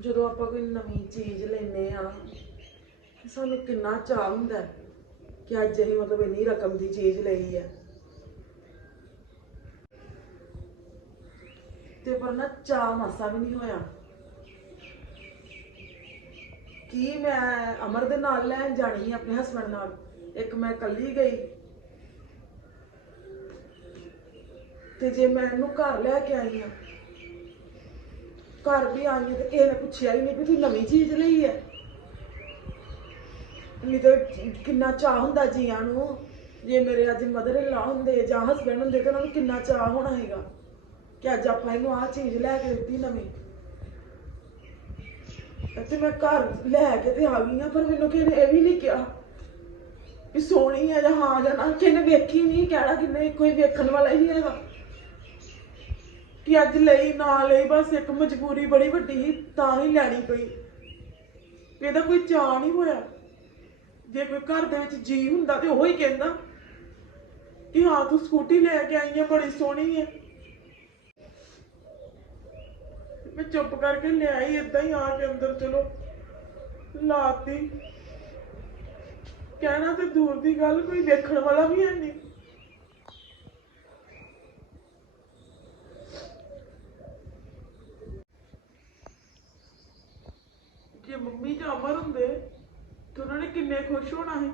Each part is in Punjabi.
ਜਦੋਂ ਆਪਾਂ ਕੋਈ ਨਵੀਂ ਚੀਜ਼ ਲੈਨੇ ਆ ਸਾਨੂੰ ਕਿੰਨਾ ਚਾਹ ਹੁੰਦਾ ਹੈ ਕਿ ਅੱਜ ਅਸੀਂ ਮਤਲਬ ਇੰਨੀ ਰਕਮ ਦੀ ਚੀਜ਼ ਲਈ ਹੈ। ਤੇ ਪਰ ਨਾ ਚਾਹ ਮਾਸਾ ਵੀ ਨਹੀਂ ਹੋਇਆ। ਕੀ ਮੈਂ ਅਮਰ ਦੇ ਨਾਲ ਲੈਣ ਜਾਣੀ ਸੀ ਆਪਣੇ ਹਸਬੰਡ ਨਾਲ? ਇੱਕ ਮੈਂ ਕੱਲੀ ਗਈ। ਤੇ ਜੇ ਮੈਂ ਇਹਨੂੰ ਘਰ ਲੈ ਕੇ ਆਈ ਹਾਂ ਘਰ ਵੀ ਆਈ ਹਾਂ ਤੇ ਇਹਨੇ ਪੁੱਛਿਆ ਹੀ ਨਹੀਂ ਵੀ ਤੂੰ ਨਵੀਂ ਚੀਜ਼ ਲਈ ਹੈ। ਨਹੀਂ ਤਾਂ ਕਿੰਨਾ ਚਾਹ ਹੁੰਦਾ ਜੀਆਂ ਨੂੰ। ਜੇ ਮੇਰੇ ਅੱਜ ਮਦਰ ਇਨ ਲਾ ਹੁੰਦੇ ਜਾਂ ਹਸਬੰਡ ਹੁੰਦੇ ਤਾਂ ਉਹਨਾਂ ਨੂੰ ਕਿੰਨਾ ਚਾਹ ਹੋਣਾ ਹੈਗਾ ਕਿ ਅੱਜ ਆਪਾਂ ਇਹਨੂੰ ਆਹ ਚੀਜ਼ ਲੈ ਕੇ ਦਿੱਤੀ ਨਵੀਂ। ਤੇ ਮੈਂ ਘਰ ਲੈ ਕੇ ਤੇ ਆ ਗਈ ਆ ਪਰ ਮੈਨੂੰ ਕਿਹਨੇ ਇਹ ਵੀ ਨਹੀਂ ਕਿਹਾ ਵੀ ਸੋਹਣੀ ਆ ਜਾਂ ਹਾਂ ਜਾਂ ਨਾ। ਕਿਹਨੇ ਵੇਖੀ ਨਹੀਂ, ਕਹਿਣਾ ਕਿੰਨੇ ਕੋਈ ਵੇਖਣ ਵਾਲਾ ਹੀ ਹੈਗਾ। ਕਿ ਅੱਜ ਲਈ, ਨਾ ਲਈ, ਬਸ ਇੱਕ ਮਜਬੂਰੀ ਬੜੀ ਵੱਡੀ ਸੀ, ਤਾਂ ਹੀ ਲੈਣੀ ਪਈ। ਇਹਦਾ ਕੋਈ ਚਾਅ ਨਹੀਂ ਹੋਇਆ। ਜੇ ਕੋਈ ਘਰ ਦੇ ਵਿੱਚ ਜੀ ਹੁੰਦਾ ਤੇ ਉਹ ਹੀ ਕਹਿੰਦਾ ਕਿ ਹਾਂ, ਤੂੰ ਸਕੂਟੀ ਲੈ ਕੇ ਆਈ ਹੈ ਬੜੀ ਸੋਹਣੀ ਹੈ ਮੈਂ ਚੁੱਪ ਕਰਕੇ ਲਿਆਈ ਇਦਾਂ ਹੀ ਆ ਕੇ ਅੰਦਰ, ਚਲੋ, ਲਾਤੀ। ਕਹਿਣਾ ਤੇ ਦੂਰ ਦੀ ਗੱਲ, ਕੋਈ ਵੇਖਣ ਵਾਲਾ ਵੀ ਹੈ ਨਹੀਂ। ਜੇ ਮੰਮੀ ਜਾਂ ਅਮਰ ਹੁੰਦੇ, ਤੇ ਉਹਨਾਂ ਨੇ ਕਿੰਨੇ ਖੁਸ਼ ਹੋਣਾ ਸੀ?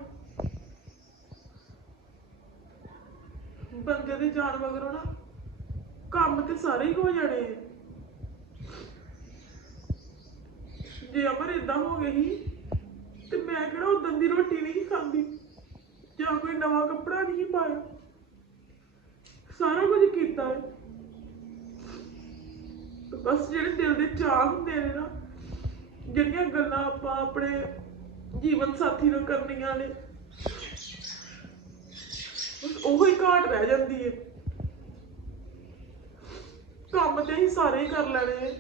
ਬੰਦੇ ਦੇ ਜਾਣ ਮਗਰੋਂ ਨਾ ਕੰਮ ਤੇ ਸਾਰੇ ਹੀ ਹੋ ਜਾਣੇ ਆ। ਜੇ ਅਮਰ ਇਦਾਂ ਹੋ ਗਈ ਸੀ, ਤੇ ਮੈਂ ਕਿਹੜਾ ਉਦੋਂ ਦੀ ਰੋਟੀ ਨਹੀਂ ਖਾਂਦੀ, ਜਾਂ ਕੋਈ ਨਵਾਂ ਕੱਪੜਾ ਨਹੀਂ ਪਾਇਆ। ਸਾਰਾ ਕੁਝ ਕੀਤਾ ਹੈ ਬਸ ਜਿਹੜੇ ਦਿਲ ਦੇ ਚਾਹ ਹੁੰਦੇ ਜਿਹੜੀਆਂ ਗੱਲਾਂ ਆਪਾਂ ਆਪਣੇ ਜੀਵਨ ਸਾਥੀ ਨਾਲ ਕਰਨੀਆਂ ਨੇ, ਬਸ ਉਹੋ ਹੀ ਘਾਟ ਰਹਿ ਜਾਂਦੀ ਹੈ ਕੰਮ ਤੇ ਹੀ ਸਾਰੇ ਹੀ ਕਰ ਲੈਣੇ ਆ